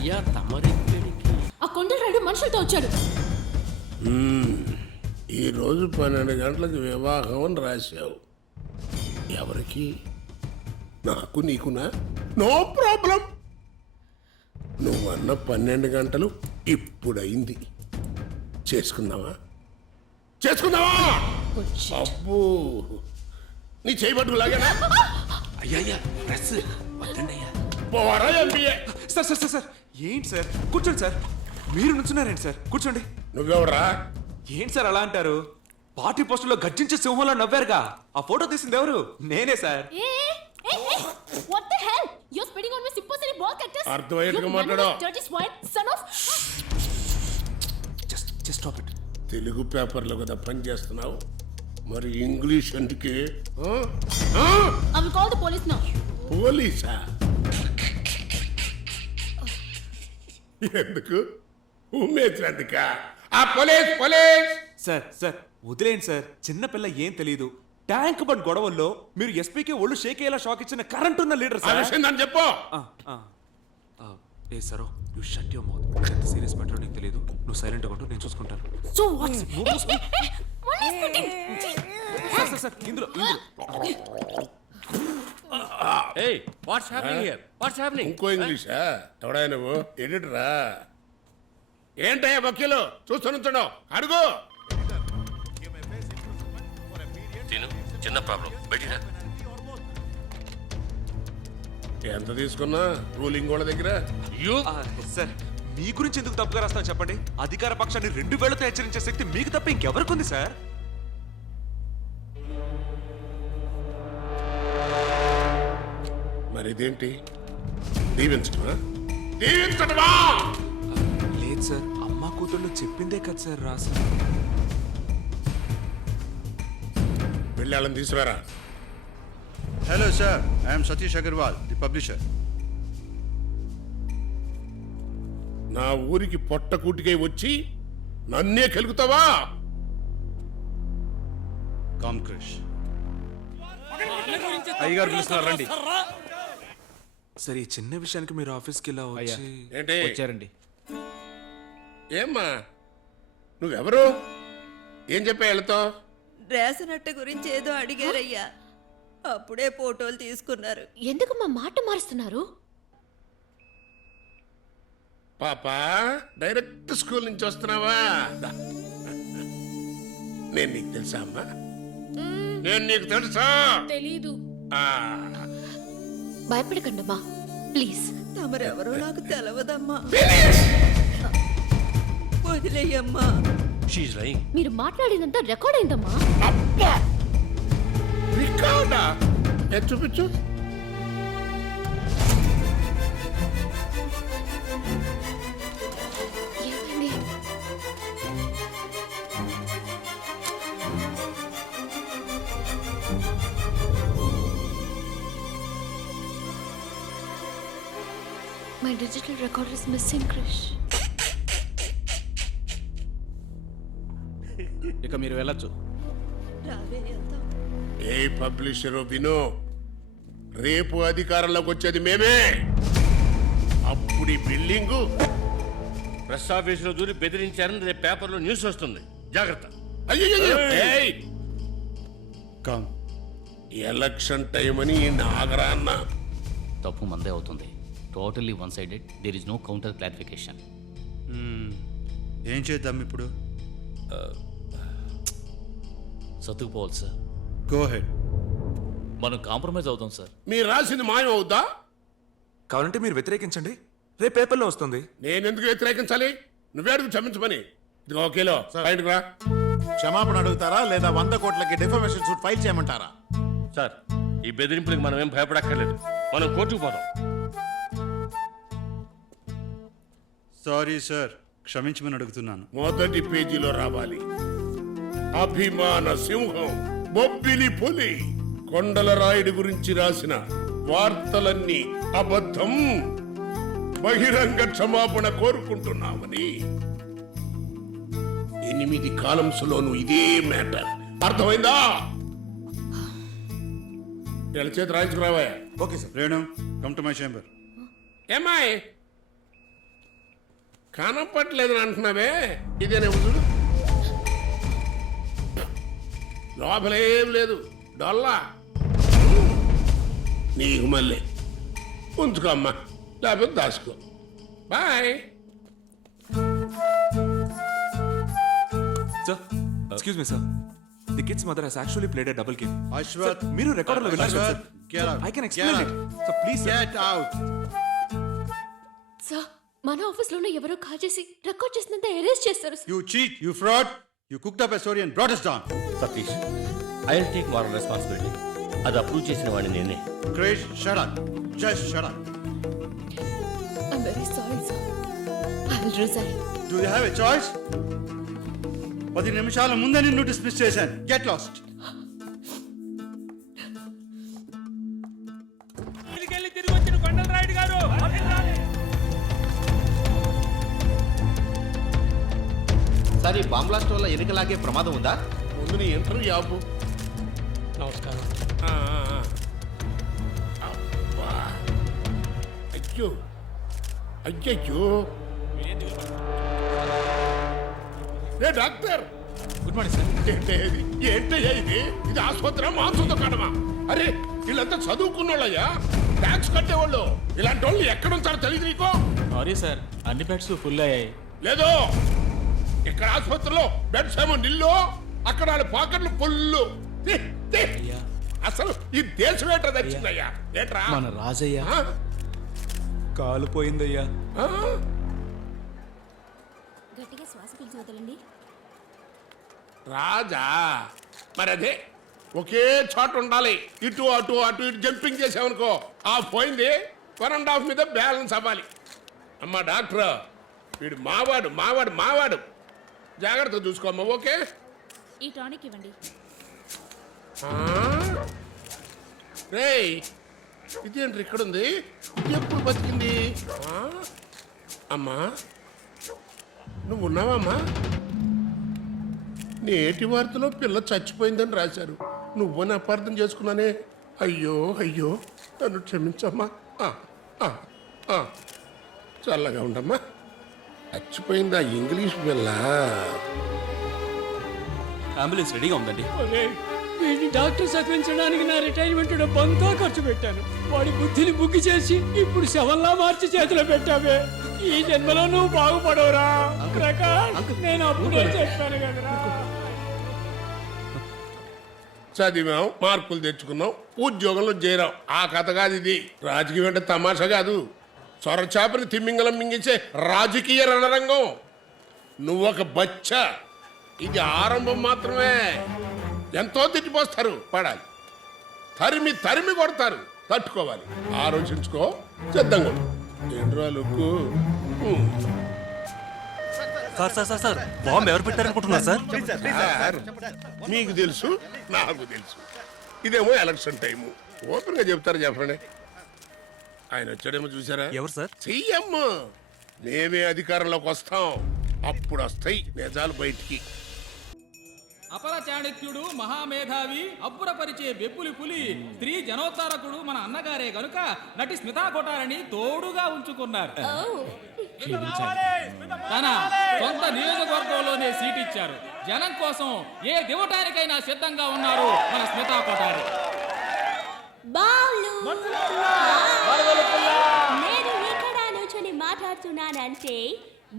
అయ్యా తమరెక్కడికి? ఆ కొండరాయుడు మనుషులతో వచ్చాడు. ఈరోజు 12 గంటలకు వివాహం అని రాశావు. ఎవరికి? నాకు నీకునా? No problem. నువ్వన్న 12 గంటలు ఇప్పుడైంది. చేసుకుందామా? అబ్బో, నీ చేయబట్టు లాగేనా? అయ్యా ప్రెస్ వద్దండి అయ్యా. పోవారా MBA? Sir sir sir sir ఏంటి సార్? కూర్చోండి సార్. మీరు నుంచున్నారేంటి సార్? కూర్చోండి. నువ్వెవరా? ఏంటి సార్ అలా అంటారు? పార్టీ పోస్టులో గర్జించే సింహంలో నవ్వారుగా, ఆ ఫోటో తీసింది ఎవరు? నేనే sir. What the hell? You're spitting on my supposedly ball cactus. అర్థమయ్యేట్టుగా మాట్లాడు. Dirty swine, son of. Just stop it. Telugu పేపర్లో కదా పని చేస్తున్నావు, మరి ఇంగ్లీష్ అందుకే? I will call the police now. పోలీసా? ఎందుకు? ఉమ్మేసినందుక? ఆ పోలీస్ పోలీస్ సార్ సార్ వదిలేండి సార్. చిన్న పిల్ల ఏం తెలియదు. ట్యాంక్ బండ్ గొడవల్లో మీరు ఎస్పీకి ఒళ్ళు షేక్ అయ్యేలా షాక్ ఇచ్చిన కరెంట్ ఉన్న లీడర్ ఆ సార్. విషయం నన్ను చెప్పు. ఏ సరో యు షట్ యువర్ మౌత్. ఎంత సీరియస్ మ్యాటర్ నీకు తెలియదు. నువ్వు సైలెంట్ గా ఉంటూ నేను చూసుకుంటాను. So what? What is putting? Sir sir sir ఇందులో Hey, what's happening here? What's happening? ఇంకో ఇంగ్లీషా? ఎవడా నువ్వు? ఎడిటరా? ఏంటయ్యా వకీలు చూస్తుంటాడు? అడుగు. చిన్న ప్రాబ్లం. బయటిరా. ఎంత తీసుకున్నా రూలింగ్ వాళ్ళ దగ్గర? సార్ మీ గురించి ఎందుకు తప్పుగా రాస్తాను చెప్పండి. అధికార పక్షాన్ని 2 వేళ్లతో హెచ్చరించే శక్తి మీకు తప్ప ఇంకెవరికి ఉంది సార్? మరి ఇదేంటి? దీవించటమా? దీవించటమా? లేదు సార్, అమ్మ కూతుళ్ళు చెప్పిందే కదా సార్ రాసా. వెళ్ళాలని తీసుకురా. Hello sir, I am Satish Agarwal, the publisher. నా ఊరికి పొట్ట కూటికై వచ్చి నన్నే కలుగుతావా? Come Krish. అయ్యగారు పిలుస్తున్నారు రండి. సార్ ఈ చిన్న విషయానికి మీరు ఆఫీస్కి ఇలా వచ్చి ఏంటి? వచ్చారండి. ఏమ్మా నువ్వెవరు? ఏం చెప్పా వెళ్తావు? రేషన్ అట్ట గురించి ఏదో అడిగారయ్యా, అప్పుడే ఫోటోలు తీసుకున్నారు. ఎందుకు మా మాట మారుస్తున్నారు? పాపా డైరెక్ట్ స్కూల్ నుంచి వస్తున్నావా? దా. నేను నీకు తెలుసా అమ్మా? నేను నీకు తెలుసా? తెలీదు. ఆ, భయపడకండమ్మా ప్లీజ్. తమరెవరో నాకు తెలవదమ్మా, వదిలేయమ్మా. She's lying. మీరు మాట్లాడినంత రికార్డ్ అయిందమ్మా. అబ్బా! రికార్డా? చూపించు. ఏమైంది? My digital recorder is missing, Krish. ఇక మీరు వెళ్ళొచ్చు. రావే వెళ్తాం. ఏ పబ్లిషరు విను, రేపు అధికారంలోకి వచ్చేది మేమే. అప్పుడు ఈ బిల్డింగు ప్రెస్ ఆఫీసులో దూరి బెదిరించారని రేపు పేపర్లో న్యూస్ వస్తుంది. జాగ్రత్త. అయ్యయ్యో! ఏయ్! Come. ఎలక్షన్ టైం అని ఈ నాగరా అన్న. తప్పు మందే అవుతుంది. Totally one sided. There is no counter clarification. ఏం చేద్దాం ఇప్పుడు? సర్దుకుపోవాలి సార్. Go ahead. మనం కాంప్రమైజ్ అవుతాం సార్. మీరు రాసింది మాయం అవుద్దా? కావాలంటే మీరు వ్యతిరేకించండి, రేపు పేపర్లో వస్తుంది. నేనెందుకు వ్యతిరేకించాలి? నువ్వే అడుగు క్షమించమని. ఇదిగో ఓకేలో బయటకు రా. క్షమాపణ అడుగుతారా లేదా 100 కోట్లకి డిఫమేషన్ సూట్ ఫైల్ చేయమంటారా? సార్ ఈ బెదిరింపులకు మనం ఏం భయపడక్కర్లేదు. మనం కోర్టుకు పోదాం. సారీ సార్, క్షమించమని అడుగుతున్నాను. మొదటి పేజీలో రావాలి. అభిమాన సింహం బొబ్బిలి పులి కొండల రాయుడి గురించి రాసిన వార్తలన్నీ అబద్ధం, బహిరంగ క్షమాపణ కోరుకుంటున్నామని. 8 కాలమ్స్లోనూ ఇదే మ్యాటర్. అర్థమైందా? వీళ్ళ చేతి రాయించుకురావా. Okay sir. Renu, come to my chamber. ఏమాయ్ కనపట్లేదని అంటున్నావే ఇదేనే చూడు లోపలేం లేదు డొల్లా నీకు మళ్ళీ ఉంచుకో అమ్మా లేకపోతే దాచుకో bye sir excuse me sir the kids mother has actually played a double game Ashwath, మీరు రికార్డర్ లో విన్నారు Ashwath, sir get out. I can Get explain out. It so please Get out. Sir మన ఆఫీస్లోనే ఎవరో call చేసి record చేసినంత erase చేస్తారు సార్. You cheat, you fraud. You cooked up a story and brought us down. Satish I will take moral responsibility అది approve చేసిన వాడిని నేనే. Krish, shut up. Just shut up. I'm very sorry, sir. I will resign. Do you have a choice? 10 నిమిషాల ముందే నిన్ను dismiss చేశాను. Get lost. Sir ఈ bomb blast వల్ల ఎన్నికలాగే ప్రమాదం ఉందా? ముందు నీ ఇంటర్వ్యూ ఆపు నమస్కారం. అబ్బా అయ్యో అయ్యయ్యో రే డాక్టర్ గుడ్ మార్నింగ్ సార్ ఏంటయ్యా ఇది ఆసుపత్రి మాంసం దుకాణమా? అరే వీళ్ళంతా చదువుకున్నోళ్ళయ్యా ట్యాక్స్ కట్టేవాళ్ళు. ఇలాంటి వాళ్ళు ఎక్కడ ఉంటారో తెలియదు నీకో? సారీ సార్ అన్ని బెడ్స్ ఫుల్ అయ్యాయి. లేదు ఇక్కడ ఆసుపత్రిలో బెడ్స్ ఏమో నిల్లు, అక్కడ వాళ్ళ పాకెట్లు పుల్లు. అసలు ఈ దేశం ఏంటో తెచ్చిందయ్యా? ఏంట్రా మన రాజయ్య ఆ? కాలు పోయిందయ్యా. ఆ? గట్టిగా శ్వాస పీల్చి వదలండి. రాజా మరి అదే ఒకే చోట ఉండాలి. ఇటు అటు అటు ఇటు జంపింగ్ చేసామనుకో ఆ పోయింది 1.5 మీద బ్యాలెన్స్ అవ్వాలి. అమ్మా డాక్టర్ వీడు మావాడు మావాడు మావాడు జాగ్రత్త చూసుకోమ్మా. ఓకే ఈ టానిక్ ఇవ్వండి. రేయ్ ఇదేంటి ఇక్కడ ఉంది? ఇది ఎప్పుడు బతికింది? అమ్మా నువ్వు ఉన్నావమ్మా? నేటి వార్తలో పిల్ల చచ్చిపోయిందని రాశారు. నువ్వని అపార్థం చేసుకున్నానే. అయ్యో అయ్యో నన్ను క్షమించమ్మా. చల్లగా ఉండమ్మా. చచ్చిపోయిందా ఇంగ్లీష్ పిల్ల? అంబులెన్స్ రెడీగా ఉందండి. వీడిని డాక్టర్ చదివించడానికి నా రిటైర్మెంట్ డబ్బంతా ఖర్చు పెట్టాను. వాడి బుద్ధిని బుగ్గి చేసి ఇప్పుడు శవంలా మార్చి చేతిలో పెట్టావే. ఈ జన్మలో నువ్వు బాగుపడవురా ప్రకాష్. నేను అప్పుడే చెప్పాను కదరా. చదివాం, మార్కులు తెచ్చుకున్నాం, ఉద్యోగంలో చేరాం. ఆ కథ కాదు ఇది. రాజకీయం అంటే తమాషా కాదు. సొరచాపని తిమ్మింగలం మింగించే రాజకీయ రణరంగం. నువ్వొక బచ్చ. ఇది ఆరంభం మాత్రమే. ఎంతో తిట్టిపోస్తారు, పడాలి. తరిమి తరిమి కొడతారు, తట్టుకోవాలి. ఆలోచించుకో, సిద్ధంగా ఏంట్రా లుక్కు? సార్ బాంబు ఎవరు పెట్టారనుకుంటున్నారు సార్? మీకు తెలుసు, నాకు తెలుసు. ఇదేమో ఎలక్షన్ టైము. ఓపెన్ గా చెప్తారు చెప్పండి. ఆయన వచ్చాడేమో చూసారా? ఎవరు సార్? సీఎం. మేమే అధికారంలోకి వస్తాం, అప్పుడు వస్తాయి నిజాలు బయటికి. అపర చాణక్యుడు మహామేధావి అబ్బురపరిచే బెప్పులి పులి స్త్రీ జనోత్తారకుడు మన అన్నగారే గనుక నటి స్మితా కొటారని తోడుగా ఉంచుకున్నారు. తన సొంత నియోజకవర్గంలోనే సీట్ ఇచ్చారు. జనం కోసం ఏ దివటానికైనా సిద్ధంగా ఉన్నారు మన స్మితా కొటారి. బాలు నేను ఇక్కడ నుంచొని మాట్లాడుతున్నానంటే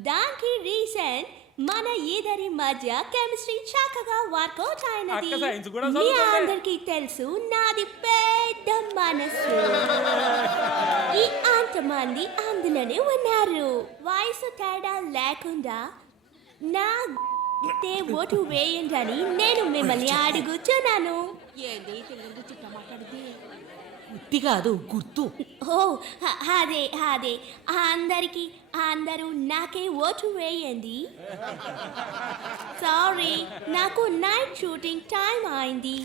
దానికి రీజన్ మన ఇద్దరి మధ్య కెమిస్ట్రీ చక్కగా వర్కౌట్ అయినది. మీ అందరికీ తెలుసు నాది పెద్ద మనసు. ఈ అంతమంది అందులోనే ఉన్నారు. వయసు తేడా లేకుండా నా ఓటు వేయండి అని నేను మిమ్మల్ని అడుగుతున్నాను. ఏంది తెలుగు చుట్టూ మాట్లాడుతుంది? గుర్తి కాదు గుర్తు. ఓ అదే అదే అందరూ నాకే ఓటు వేయండి. సారీ నాకు నైట్ షూటింగ్ టైం అయింది.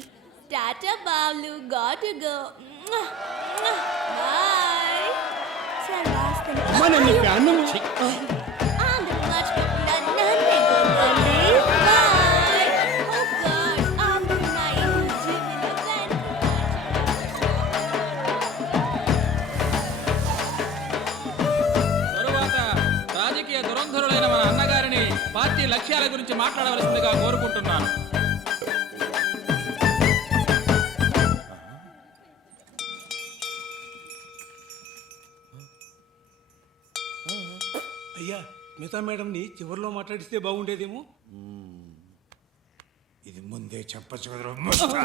Tata Bablu got to go. Bye. సరే రాస్తాను. అందరూ మర్చిపోకుండా నన్నే కొనండి. బాయ్. ఓ గాడ్ అందరూ నా ఇల్లు జీవితం. తరువాత రాజకీయ దురంధరుడు పార్టీ లక్ష్యాల గురించి మాట్లాడవలసిందిగా కోరుకుంటున్నాను. అయ్యా మిగతా మేడంని చివరిలో మాట్లాడిస్తే బాగుండేదేమో. ఇది ముందే చెప్పచ్చు కదా.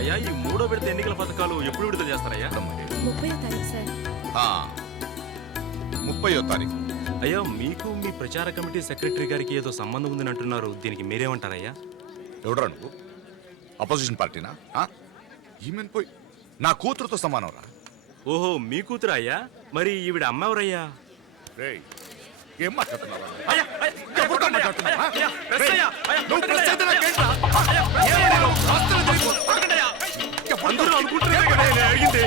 అయ్యా ఈ 3వ విడత ఎన్నికల పథకాలు ఎప్పుడు విడుదల చేస్తారయ్యా? 30వ తారీఖు సార్. 30వ తారీఖు. అయ్యా మీకు మీ ప్రచార కమిటీ సెక్రటరీ గారికి ఏదో సంబంధం ఉందని అంటున్నారు, దీనికి మీరేమంటారయ్యా? ఎవడరా నువ్వు? అపోజిషన్ పార్టీనా? ఈమెన్ పోయి నా కూతురుతో సమానం రా. ఓహో మీ కూతురు అయ్యా, మరి ఈవిడ అమ్మెవరయ్యా? రేయ్, ఏం మాట్లాడుతున్నావా? ఎవరితో మాట్లాడుతున్నావా? రేయ్, నువ్వు ప్రెస్ అయితే నాకేంట్రా? ఏమని నువ్వు? రాష్ట్రం తెలుసు. ఎవరితో అనుకుంటున్నావు కదా నేను అడిగింది?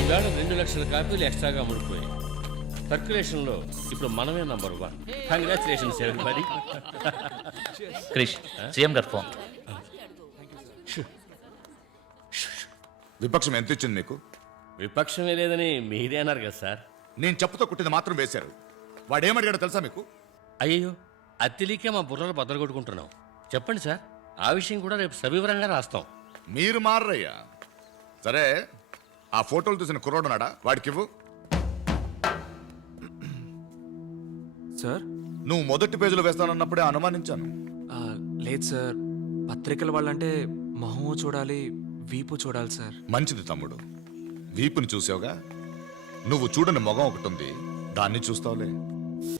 ఈవేళ 2 లక్షల కాపీలు ఎక్స్ట్రాగా అమ్ముడుపోయాయి. సర్క్యులేషన్లో ఇప్పుడు మనమే number 1. Congratulations everybody. Krish, CM గారు ఫోన్. విపక్షం ఎంత ఇచ్చింది మీకు? విపక్షమే లేదని మీరే అన్నారు కదా సార్. నేను చెప్పుతో కుట్టింది మాత్రం వేశారు. వాడేమడిగాడో తెలుసా మీకు? అయ్యో అది తెలియకే మా బుర్రలు బద్దలు కొట్టుకుంటున్నాం. చెప్పండి సార్, ఆ విషయం కూడా రేపు సవివరంగా రాస్తాం. మీరు మారయ్యా. సరే, ఆ ఫోటోలు చూసిన కుర్రోడున్నాడా? వాడికివ్వు. సార్ నువ్వు మొదటి పేజీలో వేస్తానన్నప్పుడే అనుమానించాను. లేదు సార్, పత్రికల వాళ్ళంటే మొహం చూడాలి, వీపు చూడాలి సార్. మంచిది తమ్ముడు, వీపుని చూసావుగా. నువ్వు చూడని మొగం ఒకటి ఉంది, దాన్ని చూస్తావులే.